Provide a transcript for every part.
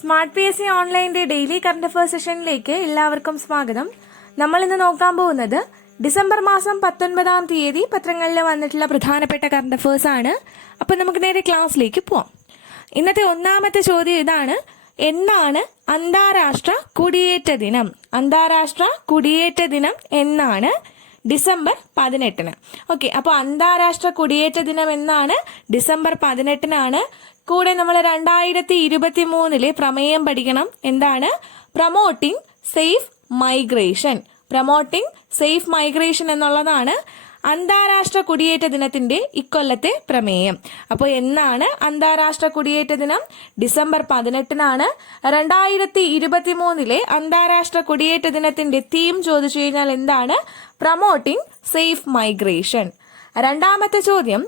Smart P S C ഓൺലൈന്റെ daily current affairs സെഷനിലേക്ക് എല്ലാവർക്കും സ്വാഗതം. നമ്മൾ ഇന്ന് നോക്കാൻ പോകുന്നത് ഡിസംബർ മാസം പത്തൊൻപതാം തീയതി പത്രങ്ങളിൽ വന്നിട്ടുള്ള പ്രധാനപ്പെട്ട കറണ്ട് അഫയേഴ്സ് ആണ്. അപ്പോൾ നമുക്ക് നേരെ ക്ലാസ്സിലേക്ക് പോവാം. ഇന്നത്തെ ഒന്നാമത്തെ ചോദ്യം ഇതാണ്. എന്നാണ് അന്താരാഷ്ട്ര കുടിയേറ്റ ദിനം? അന്താരാഷ്ട്ര കുടിയേറ്റ ദിനം എന്നാണ് ഡിസംബർ പതിനെട്ടിന്. ഓക്കെ അപ്പോൾ അന്താരാഷ്ട്ര കുടിയേറ്റ ദിനം എന്നാണ് ഡിസംബർ പതിനെട്ടിനാണ് കൂടെ നമ്മൾ രണ്ടായിരത്തി ഇരുപത്തി മൂന്നിലെ പ്രമേയം പഠിക്കണം. എന്താണ്? Promoting safe migration promoting safe migration എന്നുള്ളതാണ് അന്താരാഷ്ട്ര കുടിയേറ്റ ദിനത്തിന്റെ ഇക്കൊല്ലത്തെ പ്രമേയം. അപ്പോൾ എന്നാണ് അന്താരാഷ്ട്ര കുടിയേറ്റ ദിനം? ഡിസംബർ പതിനെട്ടിനാണ്. രണ്ടായിരത്തി ഇരുപത്തി മൂന്നിലെ അന്താരാഷ്ട്ര കുടിയേറ്റ ദിനത്തിന്റെ തീം ചോദിച്ചു കഴിഞ്ഞാൽ എന്താണ്? പ്രമോട്ടിംഗ് സേഫ് മൈഗ്രേഷൻ രണ്ടാമത്തെ ചോദ്യം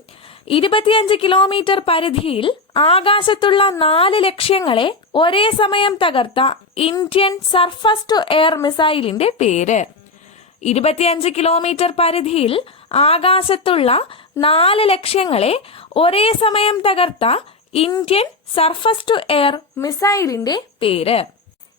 ഇരുപത്തിയഞ്ച് കിലോമീറ്റർ പരിധിയിൽ ആകാശത്തുള്ള നാല് ലക്ഷ്യങ്ങളെ ഒരേ സമയം തകർത്ത ഇന്ത്യൻ സർഫസ് ടു എയർ മിസൈലിന്റെ പേര്. ഇരുപത്തിയഞ്ച് കിലോമീറ്റർ പരിധിയിൽ ആകാശത്തുള്ള നാല് ലക്ഷ്യങ്ങളെ ഒരേ സമയം തകർത്ത ഇന്ത്യൻ സർഫസ് ടു എയർ മിസൈലിന്റെ പേര്.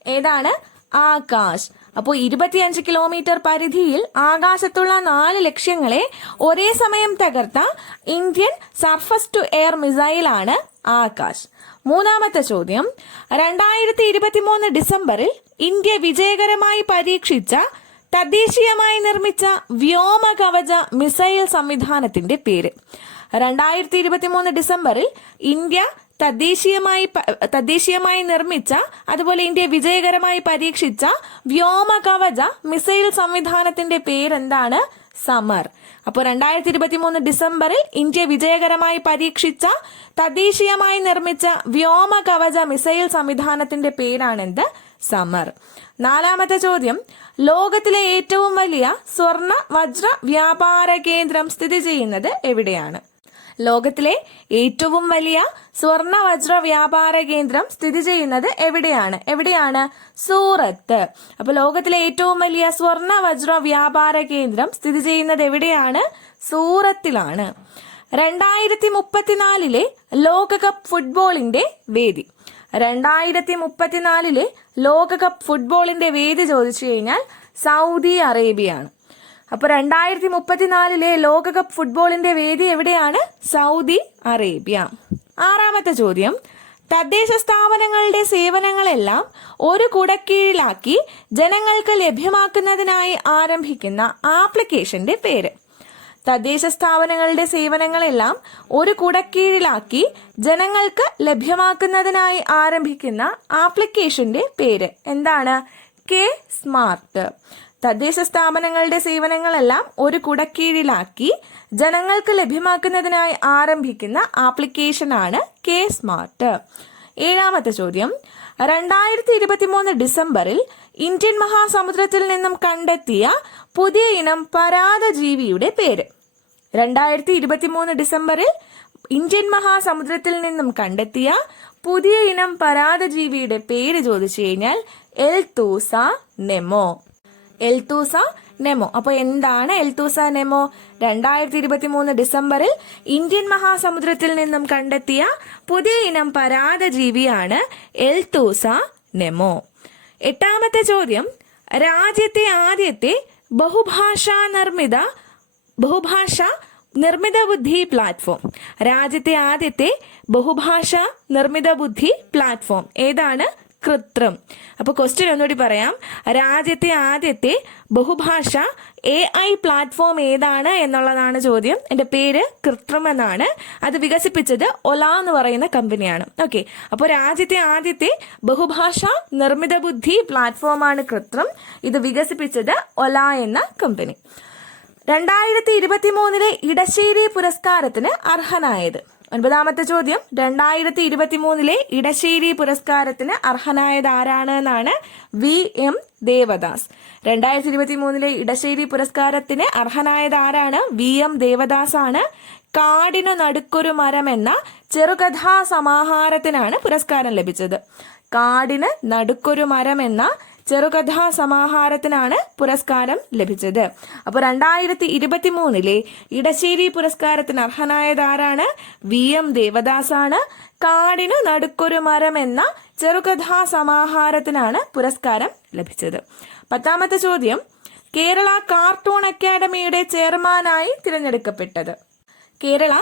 ഏതാണ്? ആകാശ്. അപ്പോൾ ഇരുപത്തിയഞ്ച് കിലോമീറ്റർ പരിധിയിൽ ആകാശത്തുള്ള നാല് ലക്ഷ്യങ്ങളെ ഒരേ സമയം തകർത്ത ഇന്ത്യൻ സർഫസ് ടു എയർ മിസൈലാണ് ആകാശ്. മൂന്നാമത്തെ ചോദ്യം. രണ്ടായിരത്തി ഇരുപത്തി മൂന്ന് ഡിസംബറിൽ ഇന്ത്യ വിജയകരമായി പരീക്ഷിച്ച തദ്ദേശീയമായി നിർമ്മിച്ച വ്യോമ കവച മിസൈൽ സംവിധാനത്തിന്റെ പേര്. രണ്ടായിരത്തി ഇരുപത്തി മൂന്ന് ഡിസംബറിൽ ഇന്ത്യ തദ്ദേശീയമായി തദ്ദേശീയമായി നിർമ്മിച്ച അതുപോലെ ഇന്ത്യ വിജയകരമായി പരീക്ഷിച്ച വ്യോമ കവച മിസൈൽ സംവിധാനത്തിന്റെ പേരെന്താണ്? സമർ. അപ്പോൾ രണ്ടായിരത്തി ഇരുപത്തി മൂന്ന് ഡിസംബറിൽ ഇന്ത്യ വിജയകരമായി പരീക്ഷിച്ച തദ്ദേശീയമായി നിർമ്മിച്ച വ്യോമ കവച മിസൈൽ സംവിധാനത്തിന്റെ പേരാണെന്ത്? സമർ. നാലാമത്തെ ചോദ്യം. ലോകത്തിലെ ഏറ്റവും വലിയ സ്വർണ വജ്ര വ്യാപാര കേന്ദ്രം സ്ഥിതി ചെയ്യുന്നത് എവിടെയാണ്? ലോകത്തിലെ ഏറ്റവും വലിയ സ്വർണ വജ്ര വ്യാപാര കേന്ദ്രം സ്ഥിതി ചെയ്യുന്നത് എവിടെയാണ്? എവിടെയാണ്? സൂറത്ത്. അപ്പൊ ലോകത്തിലെ ഏറ്റവും വലിയ സ്വർണ വജ്ര വ്യാപാര കേന്ദ്രം സ്ഥിതി ചെയ്യുന്നത് എവിടെയാണ്? സൂറത്തിലാണ്. രണ്ടായിരത്തി മുപ്പത്തിനാലിലെ ലോകകപ്പ് ഫുട്ബോളിന്റെ വേദി. രണ്ടായിരത്തി മുപ്പത്തിനാലിലെ ലോകകപ്പ് ഫുട്ബോളിന്റെ വേദി ചോദിച്ചു കഴിഞ്ഞാൽ സൗദി അറേബ്യയാണ്. അപ്പൊ രണ്ടായിരത്തി മുപ്പത്തിനാലിലെ ലോകകപ്പ് ഫുട്ബോളിന്റെ വേദി എവിടെയാണ്? Saudi Arabia. ആറാമത്തെ ചോദ്യം. തദ്ദേശ സ്ഥാപനങ്ങളുടെ സേവനങ്ങളെല്ലാം ഒരു കുടക്കീഴിലാക്കി ജനങ്ങൾക്ക് ലഭ്യമാക്കുന്നതിനായി ആരംഭിക്കുന്ന ആപ്ലിക്കേഷന്റെ പേര്. തദ്ദേശ സ്ഥാപനങ്ങളുടെ സേവനങ്ങളെല്ലാം ഒരു കുടക്കീഴിലാക്കി ജനങ്ങൾക്ക് ലഭ്യമാക്കുന്നതിനായി ആരംഭിക്കുന്ന ആപ്ലിക്കേഷന്റെ പേര്. എന്താണ്? K Smart. തദ്ദേശ സ്ഥാപനങ്ങളുടെ സേവനങ്ങളെല്ലാം ഒരു കുടക്കീഴിലാക്കി ജനങ്ങൾക്ക് ലഭ്യമാക്കുന്നതിനായി ആരംഭിക്കുന്ന ആപ്ലിക്കേഷനാണ് കെ സ്മാർട്ട്. ഏഴാമത്തെ ചോദ്യം. രണ്ടായിരത്തി ഇരുപത്തി മൂന്ന് ഡിസംബറിൽ ഇന്ത്യൻ മഹാസമുദ്രത്തിൽ നിന്നും കണ്ടെത്തിയ പുതിയ ഇനം പരാതജീവിയുടെ പേര്. രണ്ടായിരത്തി ഇരുപത്തി മൂന്ന് ഡിസംബറിൽ ഇന്ത്യൻ മഹാസമുദ്രത്തിൽ നിന്നും കണ്ടെത്തിയ പുതിയ ഇനം പരാതജീവിയുടെ പേര് ചോദിച്ചു കഴിഞ്ഞാൽ എൽ തൂസ നെമോ. Elthusa nemo. അപ്പൊ എന്താണ് എൽത്തൂസ നെമോ? രണ്ടായിരത്തി ഇരുപത്തി മൂന്ന് ഡിസംബറിൽ ഇന്ത്യൻ മഹാസമുദ്രത്തിൽ നിന്നും കണ്ടെത്തിയ പുതിയ ഇനം പരാതജീവിയാണ് എൽത്തൂസ നെമോ. എട്ടാമത്തെ ചോദ്യം രാജ്യത്തെ ആദ്യത്തെ ബഹുഭാഷാ നിർമ്മിത ബഹുഭാഷ നിർമ്മിത ബുദ്ധി പ്ലാറ്റ്ഫോം. രാജ്യത്തെ ആദ്യത്തെ ബഹുഭാഷ നിർമ്മിത ബുദ്ധി പ്ലാറ്റ്ഫോം. ഏതാണ്? കൃത്രം. അപ്പൊ ക്വസ്റ്റ്യൻ ഒന്നുകൂടി പറയാം. രാജ്യത്തെ ആദ്യത്തെ ബഹുഭാഷ എ ഐ പ്ലാറ്റ്ഫോം ഏതാണ് എന്നുള്ളതാണ് ചോദ്യം. എന്റെ പേര് കൃത്രം എന്നാണ്. അത് വികസിപ്പിച്ചത് ഒല എന്ന് പറയുന്ന കമ്പനിയാണ്. ഓക്കെ അപ്പോൾ രാജ്യത്തെ ആദ്യത്തെ ബഹുഭാഷ നിർമ്മിത ബുദ്ധി പ്ലാറ്റ്ഫോമാണ് കൃത്രം. ഇത് വികസിപ്പിച്ചത് ഒല എന്ന കമ്പനി. രണ്ടായിരത്തി ഇരുപത്തി മൂന്നിലെ ഇടശ്ശേരി പുരസ്കാരത്തിന് അർഹനായത്. ഒൻപതാമത്തെ ചോദ്യം. രണ്ടായിരത്തി ഇരുപത്തി മൂന്നിലെ ഇടശ്ശേരി പുരസ്കാരത്തിന് അർഹനായത് ആരാണ് എന്നാണ് വി എം ദേവദാസ്. രണ്ടായിരത്തി ഇരുപത്തി മൂന്നിലെ ഇടശ്ശേരി പുരസ്കാരത്തിന് അർഹനായത് ആരാണ് വി എം ദേവദാസ് ആണ് കാടിനു നടുക്കൊരു മരം എന്ന ചെറുകഥാ സമാഹാരത്തിനാണ് പുരസ്കാരം ലഭിച്ചത്. കാടിന് നടുക്കൊരു മരം എന്ന ചെറുകഥാ സമാഹാരത്തിനാണ് പുരസ്കാരം ലഭിച്ചത്. അപ്പോൾ രണ്ടായിരത്തി ഇരുപത്തി മൂന്നിലെ ഇടശ്ശേരി പുരസ്കാരത്തിന് അർഹനായതാരാണ് വി എം ദേവദാസാണ്. കാടിനു നടുക്കൊരു മരം എന്ന ചെറുകഥാ സമാഹാരത്തിനാണ് പുരസ്കാരം ലഭിച്ചത്. പത്താമത്തെ ചോദ്യം കേരള കാർട്ടൂൺ അക്കാദമിയുടെ ചെയർമാനായി തിരഞ്ഞെടുക്കപ്പെട്ടത്. കേരള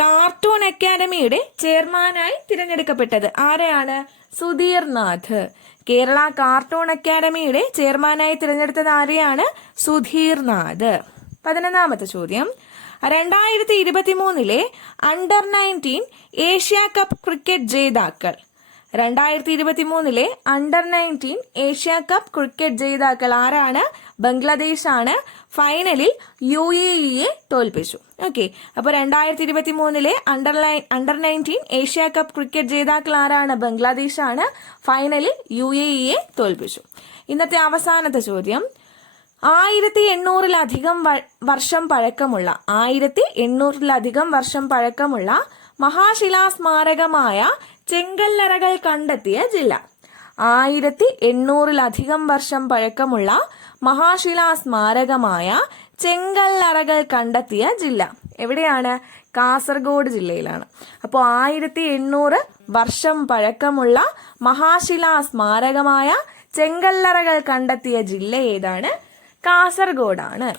കാർട്ടൂൺ അക്കാദമിയുടെ ചെയർമാനായി തിരഞ്ഞെടുക്കപ്പെട്ടത് ആരെയാണ്? സുധീർ നാഥ് കേരള കാർട്ടൂൺ അക്കാദമിയുടെ ചെയർമാനായി തിരഞ്ഞെടുത്തത് ആരെയാണ്? സുധീർ നാഥ് പതിനൊന്നാമത്തെ ചോദ്യം. രണ്ടായിരത്തി ഇരുപത്തി മൂന്നിലെ under nineteen Asia cup cricket ജേതാക്കൾ രണ്ടായിരത്തി ഇരുപത്തി മൂന്നിലെ under nineteen Asia cup cricket ജേതാക്കൾ ആരാണ്? ബംഗ്ലാദേശ് ആണ് ഫൈനലിൽ യു എ ഇയെ തോൽപ്പിച്ചു. ഓക്കെ അപ്പോൾ രണ്ടായിരത്തി ഇരുപത്തി മൂന്നിലെ under under nineteen Asia cup cricket ജേതാക്കൾ ആരാണ്? ബംഗ്ലാദേശ് ആണ് ഫൈനലിൽ യു എ ഇയെ തോൽപ്പിച്ചു. ഇന്നത്തെ അവസാനത്തെ ചോദ്യം. ആയിരത്തി എണ്ണൂറിലധികം വർഷം പഴക്കമുള്ള ആയിരത്തി എണ്ണൂറിലധികം വർഷം പഴക്കമുള്ള മഹാശിലാ സ്മാരകമായ ചെങ്കല്ലറകൾ കണ്ടെത്തിയ ജില്ല. ആയിരത്തി എണ്ണൂറിലധികം വർഷം പഴക്കമുള്ള മഹാശിലാ സ്മാരകമായ ചെങ്കല്ലറകൾ കണ്ടെത്തിയ ജില്ല. എവിടെയാണ്? കാസർഗോഡ് ജില്ലയിലാണ്. അപ്പോൾ ആയിരത്തി എണ്ണൂറ് വർഷം പഴക്കമുള്ള മഹാശിലാ സ്മാരകമായ ചെങ്കല്ലറകൾ കണ്ടെത്തിയ ജില്ല ഏതാണ്? കാസർഗോഡാണ്.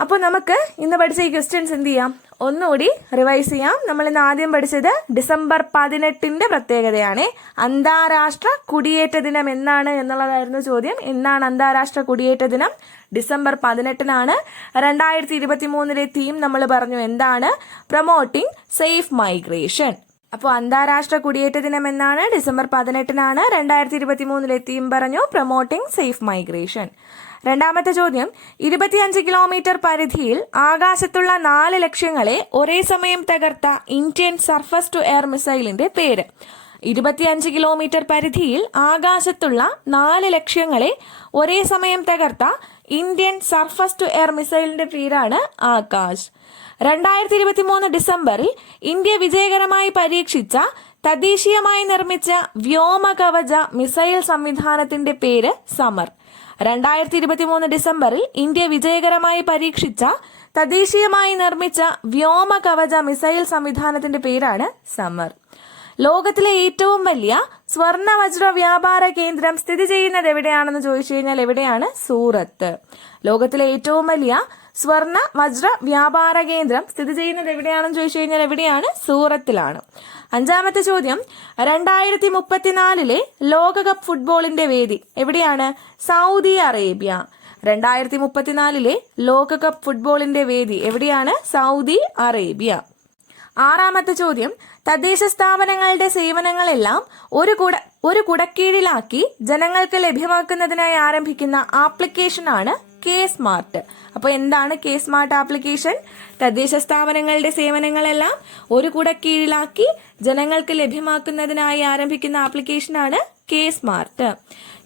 അപ്പോൾ നമുക്ക് ഇന്ന് പഠിച്ച ഈ ക്വസ്റ്റ്യൻസ് എന്ത് ചെയ്യാം? ഒന്നുകൂടി റിവൈസ് ചെയ്യാം. നമ്മൾ ഇന്ന് ആദ്യം പഠിച്ചത് ഡിസംബർ പതിനെട്ടിന്റെ പ്രത്യേകതയാണ്. അന്താരാഷ്ട്ര കുടിയേറ്റ ദിനം എന്നാണ് എന്നുള്ളതായിരുന്നു ചോദ്യം. എന്നാണ് അന്താരാഷ്ട്ര കുടിയേറ്റ ദിനം? ഡിസംബർ പതിനെട്ടിനാണ്. രണ്ടായിരത്തി ഇരുപത്തി മൂന്നിലെ തീം നമ്മൾ പറഞ്ഞു എന്താണ്? പ്രൊമോട്ടിംഗ് സേഫ് മൈഗ്രേഷൻ അപ്പോൾ അന്താരാഷ്ട്ര കുടിയേറ്റ ദിനം എന്നാണ്? ഡിസംബർ പതിനെട്ടിനാണ്. രണ്ടായിരത്തി ഇരുപത്തി മൂന്നിലെ തീം പറഞ്ഞു പ്രൊമോട്ടിംഗ് സേഫ് മൈഗ്രേഷൻ രണ്ടാമത്തെ ചോദ്യം ഇരുപത്തിയഞ്ച് കിലോമീറ്റർ പരിധിയിൽ ആകാശത്തുള്ള നാല് ലക്ഷ്യങ്ങളെ ഒരേ സമയം തകർത്ത ഇന്ത്യൻ സർഫസ് ടു എയർ മിസൈലിന്റെ പേര്. ഇരുപത്തിയഞ്ച് കിലോമീറ്റർ പരിധിയിൽ ആകാശത്തുള്ള നാല് ലക്ഷ്യങ്ങളെ ഒരേ സമയം തകർത്ത ഇന്ത്യൻ സർഫസ് ടു എയർ മിസൈലിന്റെ പേരാണ് ആകാശ്. രണ്ടായിരത്തി ഇരുപത്തി മൂന്ന് ഡിസംബറിൽ ഇന്ത്യ വിജയകരമായി പരീക്ഷിച്ച തദ്ദേശീയമായി നിർമ്മിച്ച വ്യോമകവച മിസൈൽ സംവിധാനത്തിന്റെ പേര് സമർ. രണ്ടായിരത്തി ഇരുപത്തിമൂന്ന് ഡിസംബറിൽ ഇന്ത്യ വിജയകരമായി പരീക്ഷിച്ച തദ്ദേശീയമായി നിർമ്മിച്ച വ്യോമ കവച മിസൈൽ സംവിധാനത്തിന്റെ പേരാണ് സമർ. ലോകത്തിലെ ഏറ്റവും വലിയ സ്വർണ വജ്ര വ്യാപാര കേന്ദ്രം സ്ഥിതി ചെയ്യുന്നത് എവിടെയാണെന്ന് ചോദിച്ചു കഴിഞ്ഞാൽ എവിടെയാണ്? സൂറത്ത്. ലോകത്തിലെ ഏറ്റവും വലിയ സ്വർണ വജ്ര വ്യാപാര കേന്ദ്രം സ്ഥിതി ചെയ്യുന്നത് എവിടെയാണെന്ന് ചോദിച്ചു കഴിഞ്ഞാൽ എവിടെയാണ്? സൂറത്തിലാണ്. അഞ്ചാമത്തെ ചോദ്യം രണ്ടായിരത്തി മുപ്പത്തിനാലിലെ ലോകകപ്പ് ഫുട്ബോളിന്റെ വേദി എവിടെയാണ്? Saudi Arabia. രണ്ടായിരത്തി മുപ്പത്തിനാലിലെ ലോകകപ്പ് ഫുട്ബോളിന്റെ വേദി എവിടെയാണ്? Saudi Arabia. ആറാമത്തെ ചോദ്യം തദ്ദേശ സ്ഥാപനങ്ങളുടെ സേവനങ്ങളെല്ലാം ഒരു കുട ഒരു കുടക്കീഴിലാക്കി ജനങ്ങൾക്ക് ലഭ്യമാക്കുന്നതിനായി ആരംഭിക്കുന്ന ആപ്ലിക്കേഷനാണ് കെ സ്മാർട്ട്. അപ്പോൾ എന്താണ് കെ സ്മാർട്ട് ആപ്ലിക്കേഷൻ? തദ്ദേശ സ്ഥാപനങ്ങളുടെ സേവനങ്ങളെല്ലാം ഒരു കൂടെ കീഴിലാക്കി ജനങ്ങൾക്ക് ലഭ്യമാക്കുന്നതിനായി ആരംഭിക്കുന്ന ആപ്ലിക്കേഷനാണ് കെ സ്മാർട്ട്.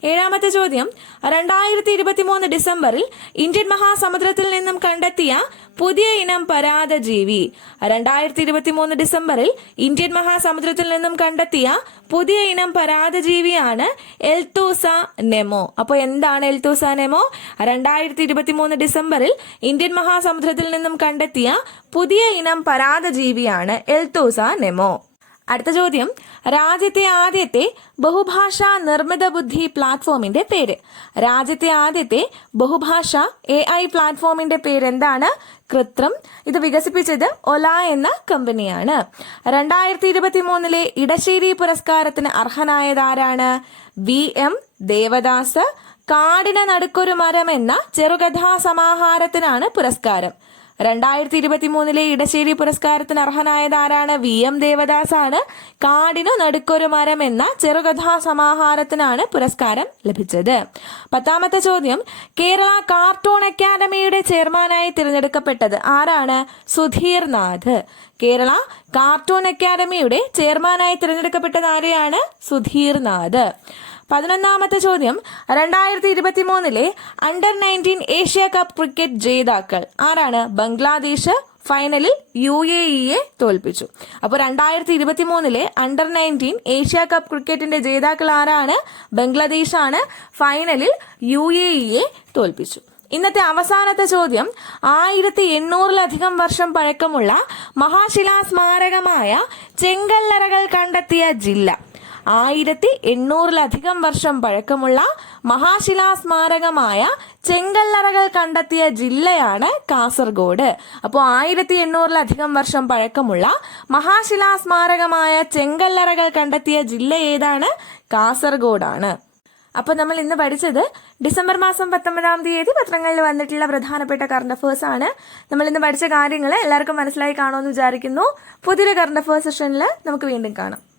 ഏഴാമത്തെ ചോദ്യം. രണ്ടായിരത്തി ഇരുപത്തി മൂന്ന് ഡിസംബറിൽ ഇന്ത്യൻ മഹാസമുദ്രത്തിൽ നിന്നും കണ്ടെത്തിയ പുതിയ ഇനം പരാതജീവി രണ്ടായിരത്തി ഇരുപത്തി മൂന്ന് ഡിസംബറിൽ ഇന്ത്യൻ മഹാസമുദ്രത്തിൽ നിന്നും കണ്ടെത്തിയ പുതിയ ഇനം പരാതജീവിയാണ് എൽത്തൂസ നെമോ. അപ്പോൾ എന്താണ് എൽത്തൂസ നെമോ? രണ്ടായിരത്തി ഇരുപത്തി മൂന്ന് ഡിസംബറിൽ ഇന്ത്യൻ മഹാസമുദ്രത്തിൽ നിന്നും കണ്ടെത്തിയ പുതിയ ഇനം പരാതജീവിയാണ് എൽത്തൂസ നെമോ. അടുത്ത ചോദ്യം. രാജ്യത്തെ ആദ്യത്തെ ബഹുഭാഷാ നിർമ്മിത ബുദ്ധി പ്ലാറ്റ്ഫോമിന്റെ പേര്. രാജ്യത്തെ ആദ്യത്തെ ബഹുഭാഷ എ ഐ പ്ലാറ്റ്ഫോമിന്റെ പേര് എന്താണ് കൃത്രിം. ഇത് വികസിപ്പിച്ചത് ഒല എന്ന കമ്പനിയാണ്. രണ്ടായിരത്തി ഇരുപത്തി മൂന്നിലെ ഇടശ്ശേരി പുരസ്കാരത്തിന് അർഹനായതാരാണ്? വി. എം. ദേവദാസ്. കാടിന നടുക്കൊരു മരം എന്ന ചെറുകഥാ സമാഹാരത്തിനാണ് പുരസ്കാരം. രണ്ടായിരത്തി ഇരുപത്തി മൂന്നിലെ ഇടശ്ശേരി പുരസ്കാരത്തിന് അർഹനായതാരാണ് വി എം ദേവദാസ് ആണ് കാടിനു നടുക്കൊരു മരം എന്ന ചെറുകഥാ സമാഹാരത്തിനാണ് പുരസ്കാരം ലഭിച്ചത്. പത്താമത്തെ ചോദ്യം കേരള കാർട്ടൂൺ അക്കാദമിയുടെ ചെയർമാനായി തിരഞ്ഞെടുക്കപ്പെട്ടത് ആരാണ്? സുധീർ നാഥ്. കേരള കാർട്ടൂൺ അക്കാദമിയുടെ ചെയർമാനായി തിരഞ്ഞെടുക്കപ്പെട്ടത് ആരെയാണ്? സുധീർ നാഥ്. പതിനൊന്നാമത്തെ ചോദ്യം. രണ്ടായിരത്തി ഇരുപത്തി മൂന്നിലെ under nineteen Asia cup cricket ജേതാക്കൾ ആരാണ്? ബംഗ്ലാദേശ് ഫൈനലിൽ യു എ ഇയെ തോൽപ്പിച്ചു. അപ്പോൾ രണ്ടായിരത്തി ഇരുപത്തി മൂന്നിലെ അണ്ടർ നയന്റീൻ ഏഷ്യ കപ്പ് ക്രിക്കറ്റിന്റെ ജേതാക്കൾ ആരാണ്? ബംഗ്ലാദേശ് ആണ് ഫൈനലിൽ യു എ ഇയെ തോൽപ്പിച്ചു. ഇന്നത്തെ അവസാനത്തെ ചോദ്യം. ആയിരത്തി എണ്ണൂറിലധികം വർഷം പഴക്കമുള്ള മഹാശിലാ സ്മാരകമായ ചെങ്കല്ലറകൾ കണ്ടെത്തിയ ജില്ല. ആയിരത്തി എണ്ണൂറിലധികം വർഷം പഴക്കമുള്ള മഹാശിലാ സ്മാരകമായ ചെങ്കല്ലറകൾ കണ്ടെത്തിയ ജില്ലയാണ് കാസർഗോഡ്. അപ്പോൾ ആയിരത്തി എണ്ണൂറിലധികം വർഷം പഴക്കമുള്ള മഹാശിലാ സ്മാരകമായ ചെങ്കല്ലറകൾ കണ്ടെത്തിയ ജില്ല ഏതാണ്? കാസർഗോഡാണ്. അപ്പോൾ നമ്മൾ ഇന്ന് പഠിച്ചത് ഡിസംബർ മാസം പത്തൊമ്പതാം തീയതി പത്രങ്ങളിൽ വന്നിട്ടുള്ള പ്രധാനപ്പെട്ട കറണ്ട് അഫേഴ്സ് ആണ്. നമ്മൾ ഇന്ന് പഠിച്ച കാര്യങ്ങൾ എല്ലാവർക്കും മനസ്സിലായി കാണുമെന്ന് വിചാരിക്കുന്നു. പുതിയൊരു കറണ്ട് അഫേഴ്സ് സെഷനിൽ നമുക്ക് വീണ്ടും കാണാം.